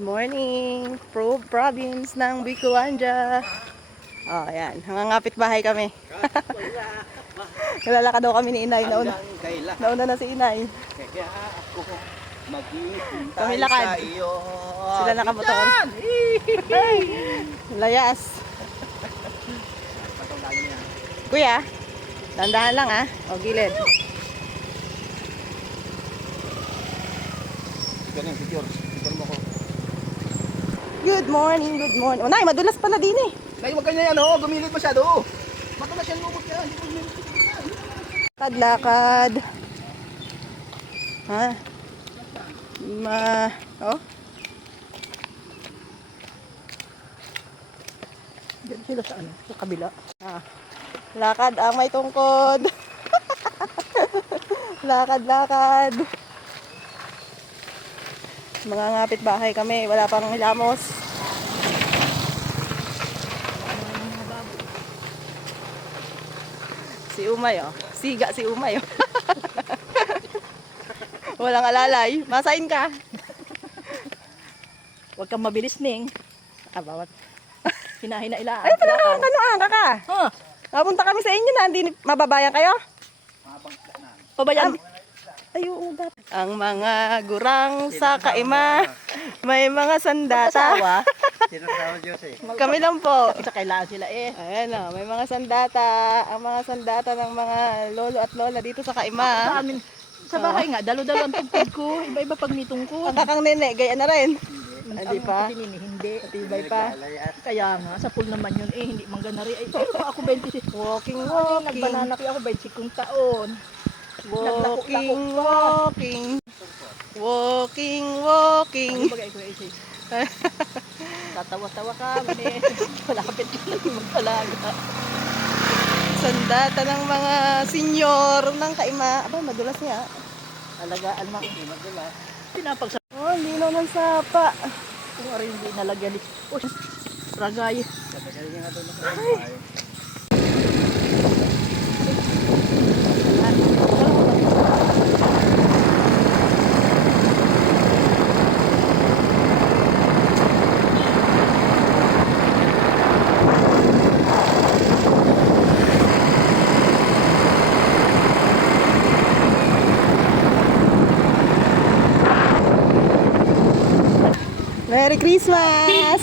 Morning, province ng Bicolandia. Oh, ayan. Nangangapit bahay kami. Nalalakad daw kami ni Inay. Nauna na si Inay. Kaya ako maghihintay Kami lakad. sa iyo. Sila nakamotor. Layas. Kuya, dandahan lang ah. O, gilid. Ganun, picture mo ko. Good morning, good morning. O, Nay, madulas pala din eh. Nay, wag kanya ano, gumilid masyado. Matulas yan lubot yan. Lakad. Ha? Oh? Diyan sila sa ano, sa kabila. Ah. Lakad ang may tungkod. Lakad, lakad. Mga ngapit bahay kami, wala pang hilamos. Si Umay oh. Siga si Umay oh. Walang alalay. Masain ka. Huwag kang mabilis, Ning. Ah, bawat. Hinahina ilaan. Ay, pala ka. Kanuan ka. Huh? Napunta kami sa inyo na. Hindi mababayan kayo? Pabayan. Ay, oo. Ang mga gurang sa kaima. May mga sandata. Asawa. Sinasawa Diyos eh. Kami lang po. Sa kailangan sila eh. Ayan o, may mga sandata. Ang mga sandata ng mga lolo at lola dito sa Sa kaima. amin, sa bahay nga, dalo-dalo ang tungkod ko. Iba-iba pag may tungkod. Ang kakang nene, gaya na rin. Hindi pa. Hindi. Tibay pa. Kaya nga, sa pool naman yun eh, hindi man ganari. Ay, ako 26. Walking, Nagbananaki ako 25 taon. Walking, walking. Walking, walking. Bagay ko eh. Tatawa-tawa ka. Malapit na magpalaga. Sandata ng mga senyor ng kaima. Aba, madulas niya. Alagaan mo. Pinapagsa. Oh, lino ng sapa. Kung ano hindi nalagyan ni... Uy, ragay. Merry Christmas!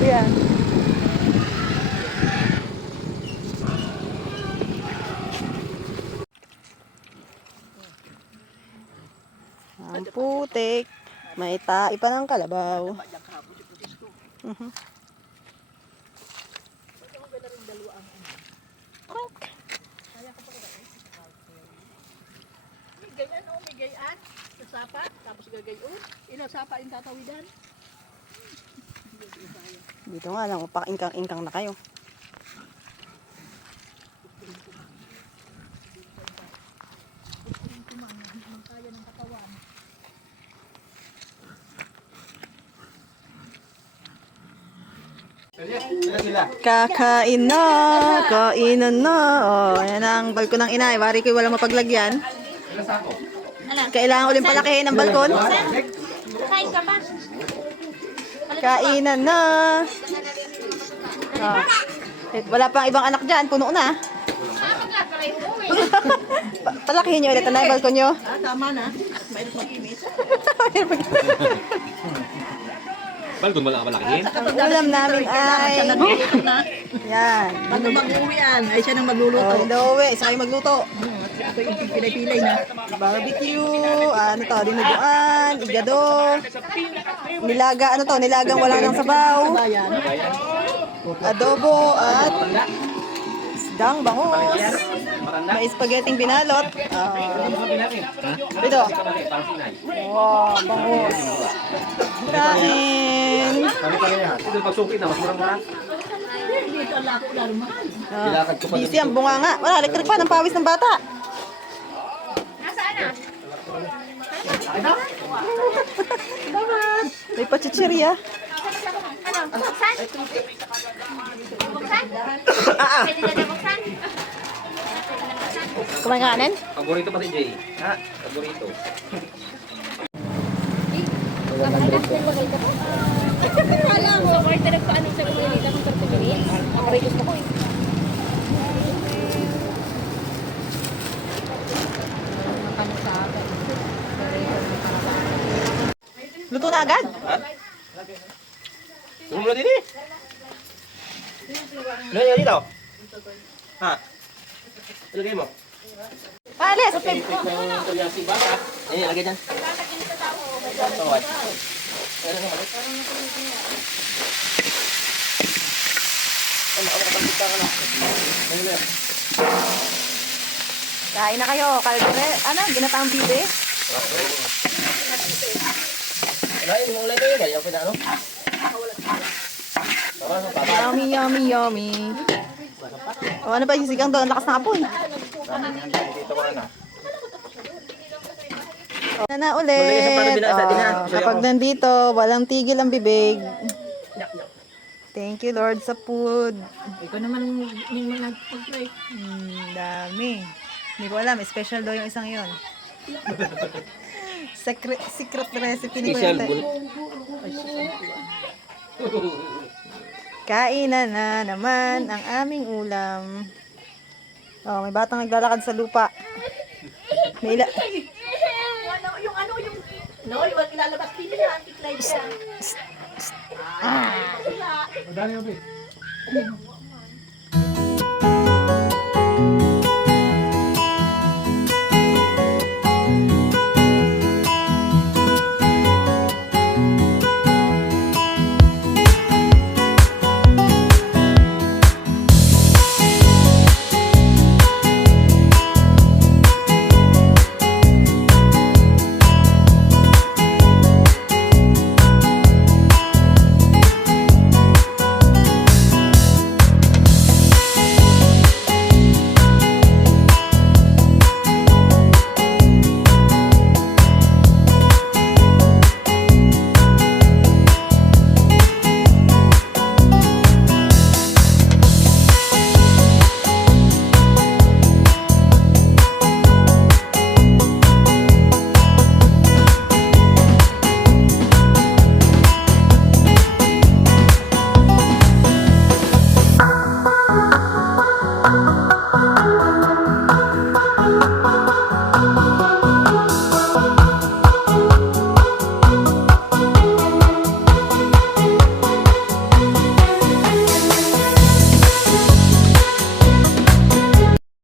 Yan. Ang putik. May tai pa ng kalabaw. Ganyan o, may gayaan. Sa sapa, tapos gagayon. Ilang sapa yung tatawidan. Dito nga lang, pakingkang-ingkang na kayo. Kaya ng katawan. Kakain na, kainan na. Oh, ayan ang balkon ng inay. Wari ko walang mapaglagyan. Kailangan ulit palakihin ang balkon. Kain ka pa? Kainan na. Oh. Wala pang ibang anak dyan, puno na. Palakihin nyo ulit na yung balkon nyo. Ah, tama na. Mainit mag-init. Balkon wala ka malakihin? Ang ulam namin ay... Yan. Pag mag-uwian, ay siya nang magluluto. Oh, inuwi. Isa kayo magluto. Ito yung pilay-pilay na. Barbecue, ano to, dinuguan, igado, nilaga, ano to, nilagang wala ng sabaw, Bayan. adobo, at isdang bangus, may spaghetting binalot, ito, wow, bangus, kain, Ito pagsukit na, mas murang-murang. Dito ang lako lalo mahal. busy ang bunganga, wala, electric pa ng pawis ng bata. Nasaan na? May pachichirya. Ano? Buksan? Buksan? Pwede na na buksan? Kumain ka kanin? Paborito pa si Jay. Ha? Paborito. Kala ko. Sa kwarta nagpaano sa mga nila kung 30 minutes. Nakaregister ko eh. Luto na agad? Tulong mo din eh. Ano yung dito? Ha? Ilagay mo. Alis! Yung si bata. Eh, lagay dyan. Tawad. Ano naman? Kain na kayo. Kalbre. Ano? Ginataang bibe? Unahin mo ulit yun. Ayaw pina ano? Yummy, yummy, yummy. O, ano ba yung sigang doon? Lakas ng apoy. Na ulit. Kapag nandito, walang tigil ang bibig. Thank you, Lord, sa food. Ikaw naman yung mga nag-try. Dami. Hindi ko alam. Special daw yung isang yon. Secret recipe ni Special Kuya. gulp. Kainan na naman ang aming ulam. Oh, may batang naglalakad sa lupa. May No, yung ilalabas din nila, anti-clive yan. Ah.